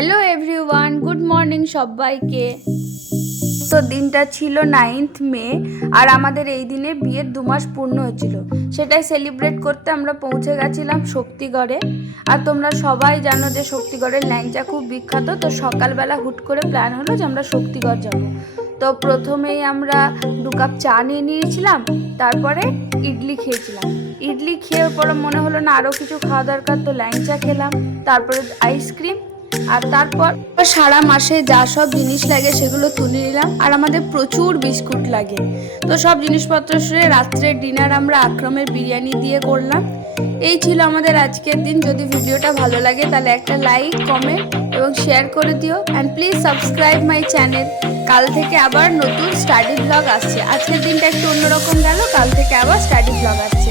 Hello everyone, good morning সবাইকে। তো দিনটা ছিল 9th মে আর আমাদের এই দিনে বিয়ের 2 মাস পূর্ণ হয়েছিল। সেটাই সেলিব্রেট করতে আমরা পৌঁছে গেছিলাম শক্তিগড়ে। আর তোমরা সবাই জানো যে শক্তিগড়ের ল্যাংচা খুব বিখ্যাত। তো সকালবেলা হুট করে প্ল্যান হলো যে আমরা শক্তিগড় যাব। তো প্রথমেই আমরা 2 কাপ চা নিয়ে নিয়েছিলাম, তারপরে ইডলি খেয়েছিলাম। ইডলি খেয়ে পরে মনে হলো না আরও কিছু খাওয়া দরকার, তো ল্যাংচা খেলাম, তারপরে আইসক্রিম, আর তারপর সারা মাসে যা সব জিনিস লাগে সেগুলো তুলে নিলাম। আর আমাদের প্রচুর বিস্কুট লাগে, তো সব জিনিসপত্র সরে রাত্রের ডিনার আমরা আক্রমের বিরিয়ানি দিয়ে করলাম। এই ছিল আমাদের আজকের দিন। যদি ভিডিওটা ভালো লাগে তাহলে একটা লাইক, কমেন্ট এবং শেয়ার করে দিও। And please subscribe my channel. কাল থেকে আবার নতুন স্টাডি ব্লগ আসছে। আজকের দিনটা একটু অন্যরকম গেল, কাল থেকে আবার স্টাডি ব্লগ আসছে।